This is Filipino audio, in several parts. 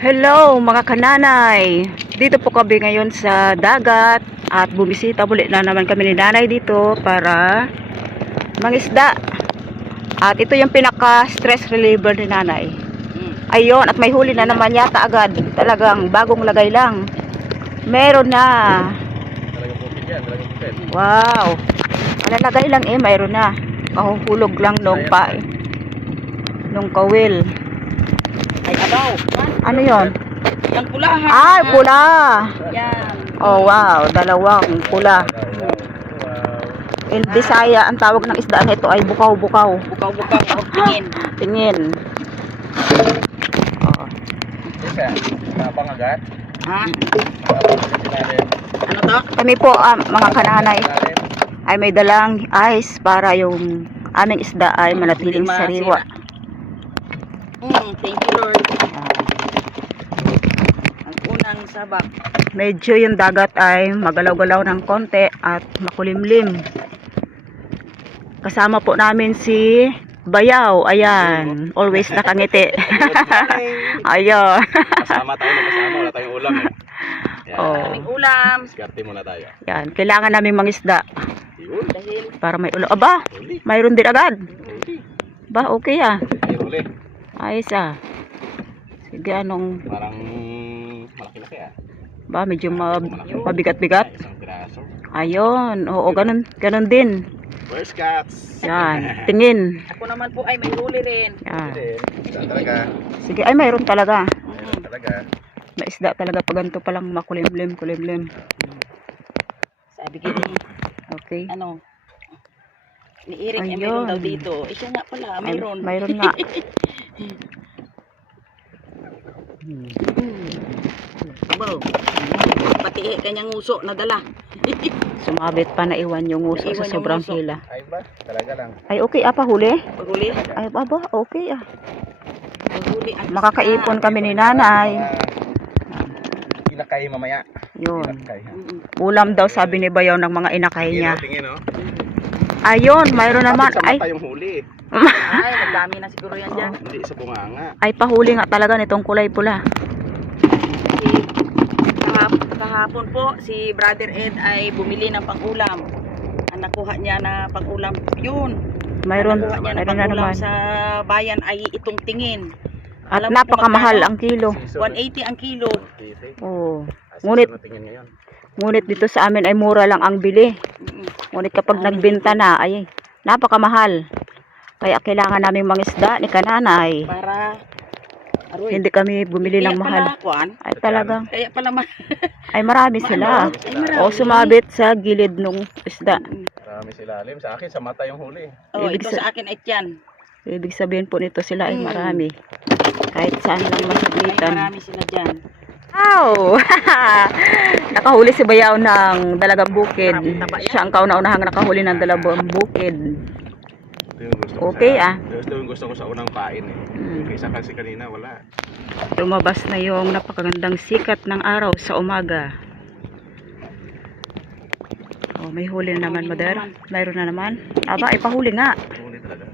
Hello mga kananay, dito po kami ngayon sa dagat at bumisita muli na naman kami ni nanay dito para mangisda. At ito yung pinaka stress reliever ni nanay. Ayun, at may huli na naman yata agad, talagang bagong lagay lang. Meron na. Wow, malalagay lang mayroon na. Kahuhulog lang nung kawil. Ay, abaw. Ano yon? Yung pula ha. Ay, pula. Yan. Oh, wow. Dalawang pula. In Bisaya, ang tawag ng isda na ito ay bukaw-bukaw. Bukaw-bukaw. O, tingin. Tingin. Oh. Isa, napang agad. Ha? Ano to? Kami po, mga kananay, ay may dalang ice para yung aming isda ay manatiling sariwa. Thank you Lord. Ang unang sabak. Medyo yung dagat ay magalaw-galaw ng konti at makulimlim. Kasama po namin si Bayaw. Ayan, always nakangiti. Ayun. Kasama tayo na kasama. Wala tayong ulam eh. Yan. Oh. Aming ulam. Diskarte muna tayo. Yan, kailangan namin mangisda Yun. Dahil para may ulo. Aba, Huli. mayroon din agad. Huli. Ba, okay ah. Ay, huli. Ayos ah. Sige, anong, Parang malaki-laki ah. ba, medyo mabigat-bigat. Isang piraso. Ayun, oo, ganun din. First cats. Yan, tingin. ako naman po ay may huli rin. Yan. Saan talaga? Sige, ay mayroon talaga. Meron talaga. May isda talaga pag ganito palang makulimlim. Sabi ko ni, Okay. ano, ni Eric ay Ayun. mayroon daw dito. Eh siya nga pala, mayroon. Mayroon nga. Abaw. Pati kanyang nguso nadala. Sumabit pa na iwan yung nguso sa Naiwan yung sobrang nguso. hila. Ay ba? Talaga lang. Ay, okay pa huli? Paghuli. Ay, aba, okay ah. Paghuli. ang Makakaipon kami ni nanay. Inakay mamaya. Yun. Inakay. ha? Ulam daw sabi ni Bayaw ng mga inakay Tingin niya. oh, tingin oh. Ayun, mayroon naman. Sa Ay, mata yung huli. Ay, nagdami na siguro yan dyan. Hindi sa bunganga. ay pahuli nga talaga nitong kulay pula. Si, kahapon po, si Brother Ed ay bumili ng pang-ulam. Ang nakuha niya na pang-ulam, yun. Mayroon, Ang nakuha niya na mayroon na pang-ulam naman. sa bayan ay itong tingin. At Alam mo kung napakamahal magkano? ang kilo. 180 ang kilo. Oo. Ngunit. Ngunit, ngunit dito sa amin ay mura lang ang bili. Ngunit kapag nagbenta na, ay napakamahal. Kaya kailangan naming mangisda ni kananay. Para, aroy. Hindi kami bumili ng Kaya mahal. pala, Kwan, Ay talagang, kaya pala ay marami sila. Ay, marami. O sumabit sa gilid nung isda. Marami silalim. Sa akin, sa mata yung huli. Oh, Ibig ito sa- sa akin ay tiyan. Ibig sabihin po nito sila ay marami. Kahit saan lang masaglitan. Marami sila dyan. Wow! Nakahuli si Bayaw ng dalagang bukid. Siya ang kauna-unahang nakahuli ng dalagang bukid. Ito yung gusto ko Okay, sa, ah. Ito yung gusto ko sa unang pain eh. Kaysa kasi kanina wala. Lumabas na yung napakagandang sikat ng araw sa umaga. Oh, may huli na naman, mother. Mayroon na naman. Aba, ay pahuli nga. Huli talaga.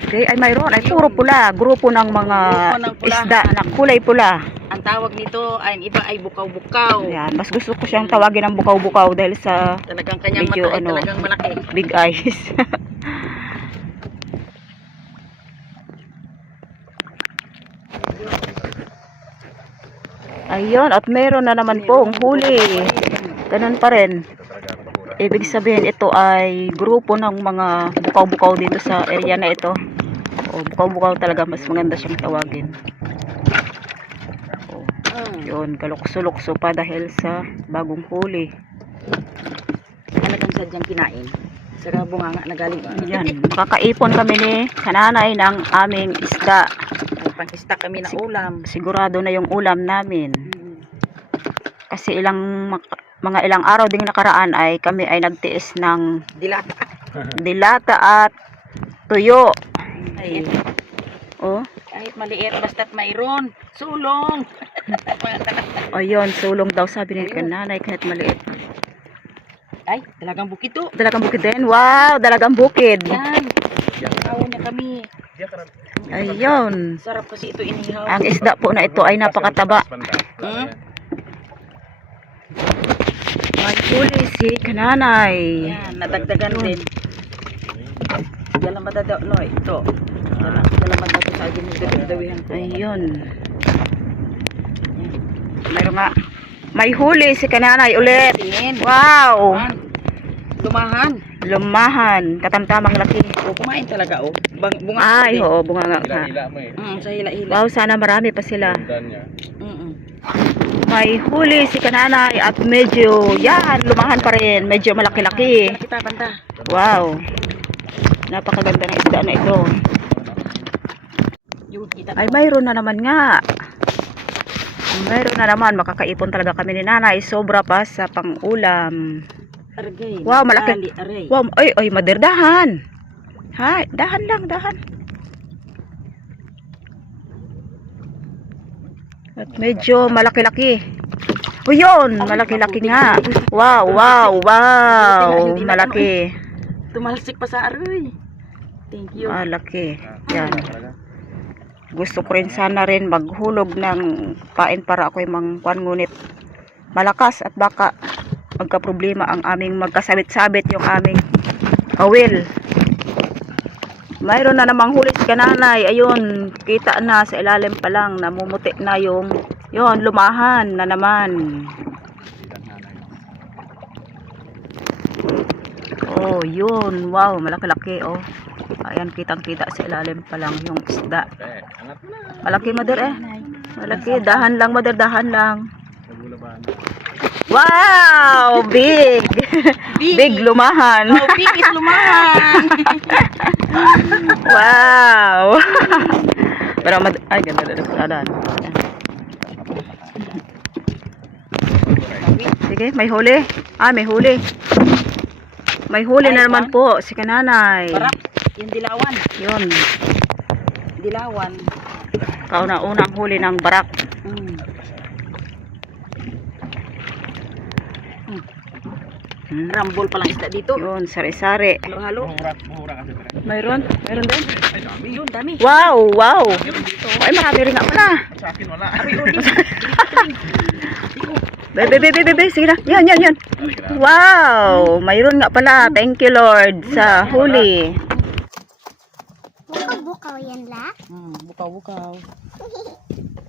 Okay, ay mayroon. Ay puro pula. Grupo ng mga Grupo ng pula. isda na kulay pula. Ang tawag nito ay iba ay bukaw-bukaw. Ayan, mas gusto ko siyang tawagin ng bukaw-bukaw dahil sa Talagang kanyang Medyo mata ay ano, talagang malaki. big eyes. Ayun, at meron na naman pong huli. Ganun pa rin. Ito talaga ang bakura. Ibig sabihin ito ay grupo ng mga bukaw-bukaw dito sa area na ito. O bukaw-bukaw talaga, mas maganda siyang tawagin. O, yun, kalukso-lukso pa dahil sa bagong huli. Talagang sadyang kinain. Sa bunganga na galing. Yan, makakaipon kami ni kananay ng aming isda. Pang-stock kami ng ulam. Sigurado na yung ulam namin. Kasi mga ilang araw ding nakaraan ay kami ay nagtiis ng Dilata. dilata at tuyo. Ay, Oh, kahit maliit, basta't mayroon. Sulong. ayun, sulong daw sabi ni kananay kahit maliit. Ay, talagang bukito. Dalagang bukid din. Wow, dalagang bukid. Yan. Ihawan niya kami. Ayun. Sarap kasi ito inihaw. Ang isda po na ito ay napakataba. Hmm? May huli si kananay. Yan, nadagdagan din. Dalam ba daw, no, ito. Dalam ba daw sa akin yung dawihan ko. Ayun. Mayroon nga. May huli si kananay ulit. Tingin. Wow. Lumahan. Lumahan. Katamtamang laki. O, kumain talaga, oh. Bunga. Ay, oo, bunga nga. Hila-hila mo eh. Sa hila-hila. Wow, sana marami pa sila. Sundan niya. May huli si kananay at medyo, yan, lumahan pa rin. Medyo malaki-laki. Kita, banta. Wow. Napakaganda ng isda na ito. Yun, kita. Ay, mayroon na naman nga. Mayroon na naman. Makakaipon talaga kami ni nanay. Sobra pa sa pang-ulam. Argay. Wow, malaki. Ali, aray. Wow, ay, maderdahan. Hay, dahan lang, dahan. At medyo malaki-laki. O yun, malaki-laki nga. Wow, wow, wow. Malaki. Tumalsik pa sa aray. Thank you. Malaki. Yan. Gusto ko rin sana rin maghulog ng pain para ako'y mangkuan, ngunit malakas at baka magka-problema ang aming magkasabit-sabit yung aming kawil. Mayroon na namang huli si kananay. Ayun, kita na sa ilalim pa lang, namumuti na yung, yun, lumahan na naman. Oh, yun, wow, malaki-laki, oh. Ayan, kitang-kita sa ilalim pa lang yung isda. Malaki, mother, eh. Malaki, dahan lang, mother, dahan lang. Wow, big. Big lumahan. Oh, big is lumahan. Wow. Pero ay, ganda na pala. Sige, may huli. Ah, may huli. May huli na naman po si kananay. Barap, yung dilawan. Yun. Dilawan. Kauna-unang huli ng barak. Rambol pa lang isda dito. Yun, sari-sari. Halo-halo. Mayroon? Mayroon din? Yun, dami. Wow, wow. Ay, marami rin nga pala. Sa akin wala. Bebe, sige na. Yan. Wow, mayroon nga pala. Thank you, Lord, sa huli. Bukaw-bukaw yan la. Bukaw-bukaw.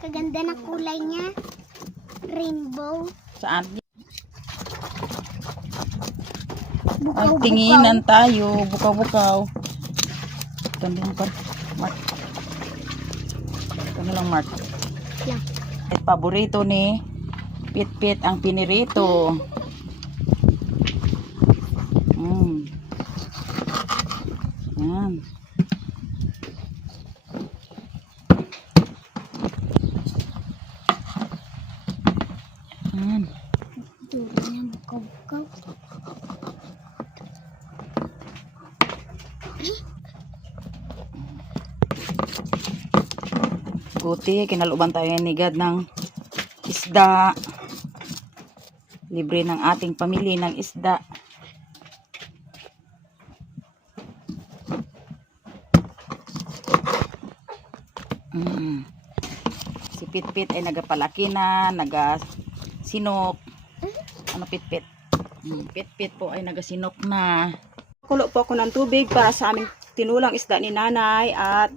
Kaganda ng kulay niya. Rainbow. Saan? Ang tinginan tayo. Bukaw-bukaw. Ito lang pa. Mark. Ito na lang, Mark. Lang. At paborito ni Pit-Pit ang pinirito. Yan. Yan. Duro na bukaw-bukaw. Buti, kinaluban tayo ni God ng isda. Libre ng ating pamilya ng isda. Si Pit-Pit ay nagapalaki na, nagasinok. Ano Pit-Pit? Pit-Pit po ay nagasinok na. Kulo po ako ng tubig para sa aming tinulang isda ni nanay at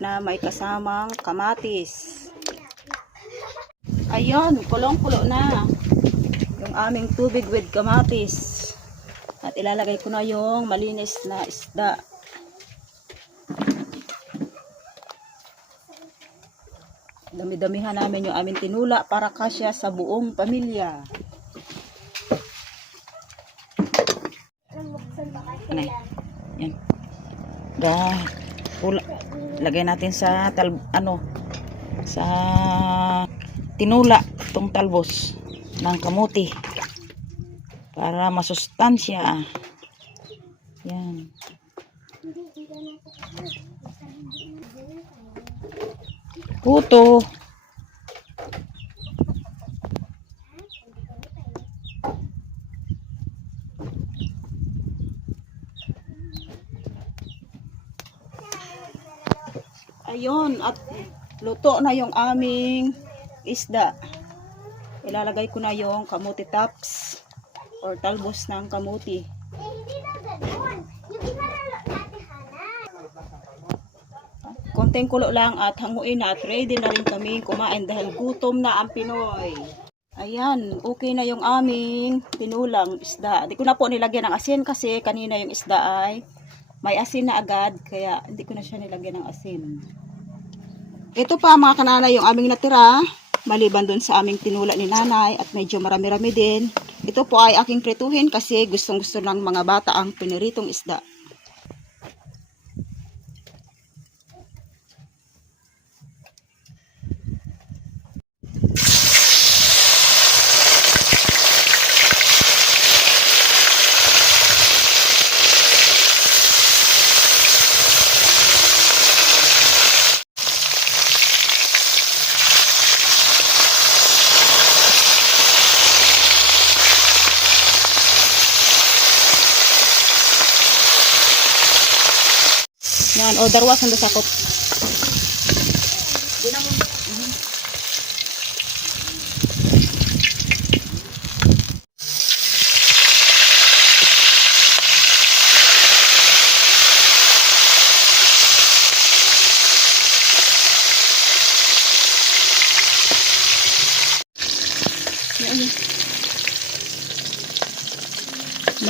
na may kasamang kamatis. Ayun, kulong-kulo na yung aming tubig with kamatis. At ilalagay ko na yung malinis na isda. Dami-damihan namin yung aming tinula para kasya sa buong pamilya. Ano yan? Lagay natin sa sa tinula itong talbos ng kamuti para masustansya. Yan. Puto. at luto na yung aming isda. Ilalagay ko na yung kamuti tops or talbos ng kamuti. Konting kulo lang at hanguin na at ready na rin kami kumain dahil gutom na ang Pinoy. Ayan, okay na yung aming tinulang isda. Hindi ko na po nilagyan ng asin kasi kanina yung isda ay may asin na agad kaya hindi ko na siya nilagyan ng asin. Ito pa mga kananay yung aming natira. Maliban dun sa aming tinula ni nanay at medyo marami-rami din. Ito po ay aking prituhin kasi gustong-gusto ng mga bata ang piniritong isda. Yan, o darwas ang dasakop.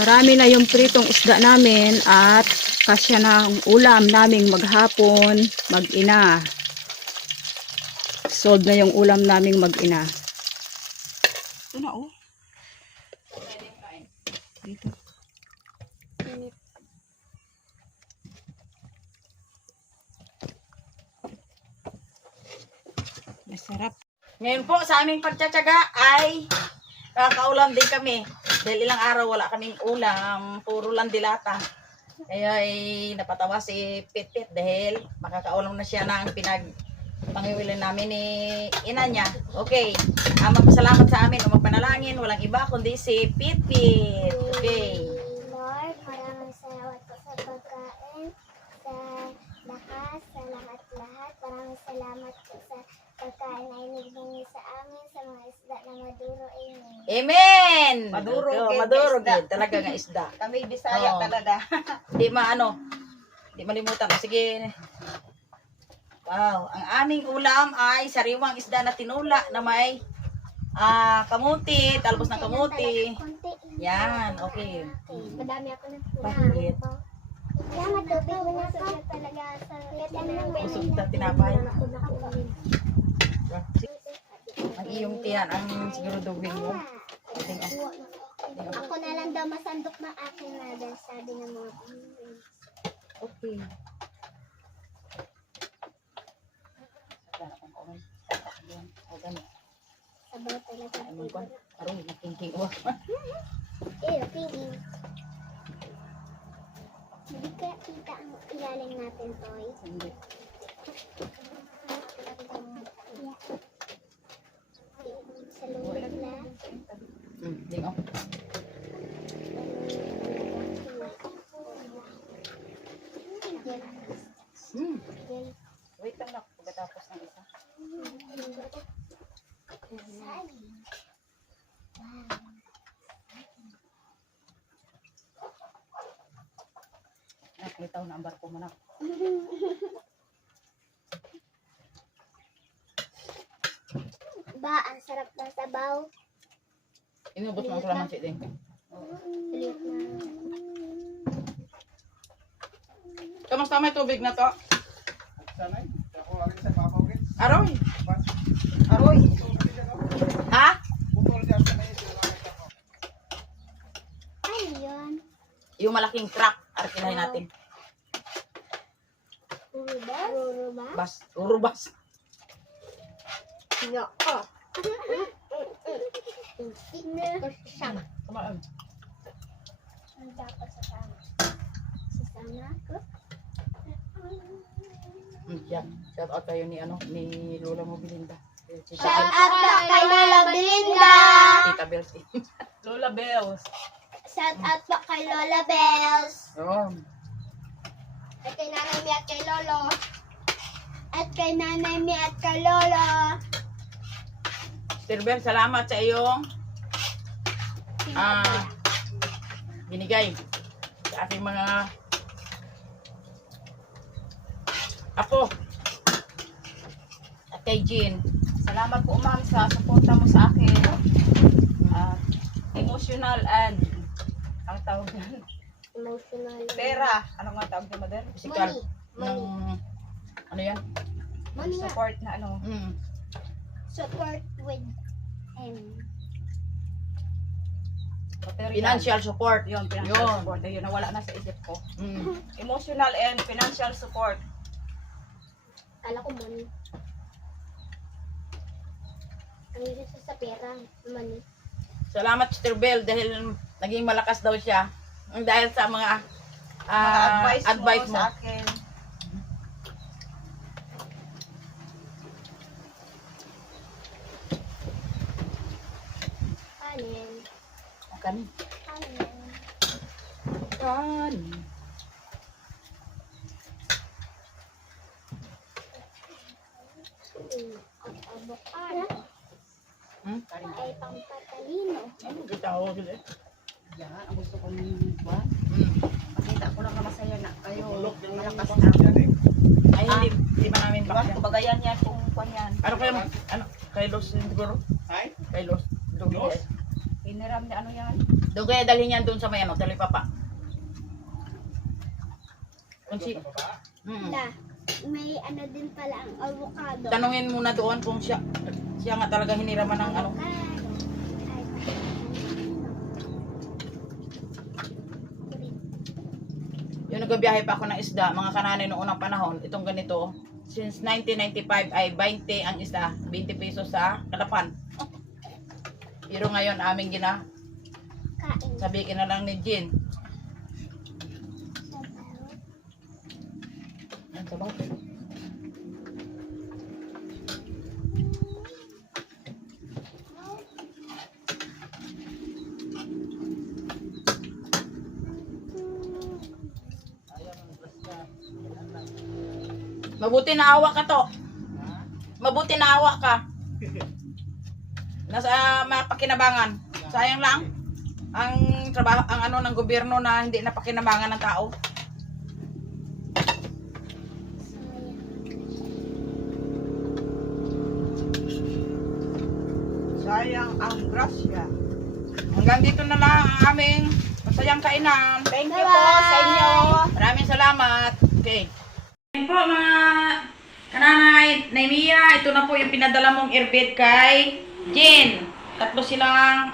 Marami na yung pritong isda namin at kasya na ang ulam naming maghapon, mag-ina. Sold na yung ulam naming mag-ina. Ito na oh. Dito. Masarap. Ngayon po sa aming pagtsatsaga ay kakaulam din kami. Dahil ilang araw wala kaming ulam, puro lang dilata. Kaya ay napatawa si Pitpit dahil makakaulam na siya ng pangiwilan namin ni ina niya. Okay, ang magpasalamat sa amin o magpanalangin, walang iba kundi si Pitpit. Okay. Lord, maraming salamat po sa pagkain, sa lakas, sa lahat-lahat. Maraming salamat po sa pagkain na inibigay sa amin, sa mga isda na maduro. Amen. Amen! Maduro, Okay, kid, maduro isda. kid, talaga nga isda. Kami Bisaya Oo. talaga. Di malimutan. Sige. Wow, ang aming ulam ay sariwang isda na tinula na may kamuti, talbos ng kamuti. Konti. Yan, okay. Madami ako ng Bakit? Yan, matubig mo na po. Talaga sa Busog na tinapay. Ang iyong tiyan, ang siguro duging mo. Ako na lang daw masandok ng aking mother, sabi ng mga pamilya. Okay. Sabaw talaga. Aroy, nakingking ko. Pingin. Hindi kaya kita ang ilalim natin, Toy. Hindi. Sa loob na. Hindi ako. Wait lang na, pagkatapos ng isa. Naklitaw na ang barko mo na. Ba, ang sarap ng sabaw. Inubos mo ang kalamansi din. Liit na. Kamusta may tubig na to? Sanay, ako lang sa papawin. Aroy! Aroy! Ha? Putol dyan sa may Ano yun? Yung malaking truck, arkinahin natin. Urubas? Urubas? Bas, urubas. Nako. Siyam. Kumaan. Ang dapat sa sama. Sa sama ko? Yan. Shout out kayo ni Lola mo Belinda. Shout out po kay Lola Belinda! Tita Belsi. Lola Bells. Shout out po kay Lola Bells! Oo. At kay Nanay Mia at kay Lolo. at kay Nanay Mi at kay Lola. Sister Bel, salamat sa iyong binigay sa aking mga apo. At kay Jean. Salamat po ma'am sa suporta mo sa akin. Emotional and ang tawag yan? Emotional. Pera. Ano nga tawag yan, mother? Physical. Money. Ano yan? Money nga. Support na ano. Support with Material. Financial support. Yun, financial Yun. support. Yun, nawala na sa isip ko. Mm. Emotional and financial support. Kala ko money. Ang isa sa pera, money. Salamat Sister Bel dahil naging malakas daw siya. Dahil sa mga advice mo. sa akin. Kanin. Kanin. Kanin. Kanin. At avocado. Ay pampatalino. Ano gitawag nila? Yan, ang gusto ko ng buwan. Mm. Pakita ko na kamasaya na kayo. Malakas Malakas na. Ay, hindi ba namin Diba? bakyan? Kumbaga yan kung kwan yan. Ano kaya, ano? Kay Los siguro? Ay? Kay Los. Los? Hiniram niya ano yan. Doon kaya dalhin yan doon sa may ano, talipapa. Kung si... Na, may ano din pala ang avocado. Tanungin muna doon kung siya nga talaga hiniraman ng ano. Avocado. Ay, Yung nagbiyahe pa ako ng isda, mga kananay noong unang panahon, itong ganito, since 1995 ay 20 ang isda, 20 pesos sa kalapan. Pero ngayon aming kain. sabihin na lang ni Jean. Ang sabaw. Mabuti na awa ka to. Mabuti na awa ka. Nasa mapakinabangan. Sayang lang ang trabaho, ang ano ng gobyerno na hindi napakinabangan ng tao. Sayang ang grasya. Hanggang dito na lang ang aming masayang kainan. Thank you po sa inyo. Maraming salamat. Okay. Ayan po mga kananay, Naimia, ito na po yung pinadala mong airbed kay Jean. Tatlo silang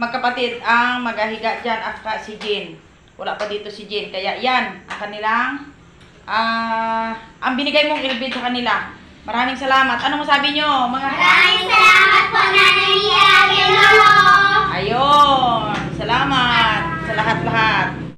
magkapatid ang maghahiga dyan after si Jean. Wala pa dito si Jean. Kaya yan, ang kanilang ang binigay mong airbed sa kanila. Maraming salamat. Ano masabi nyo mga Maraming salamat!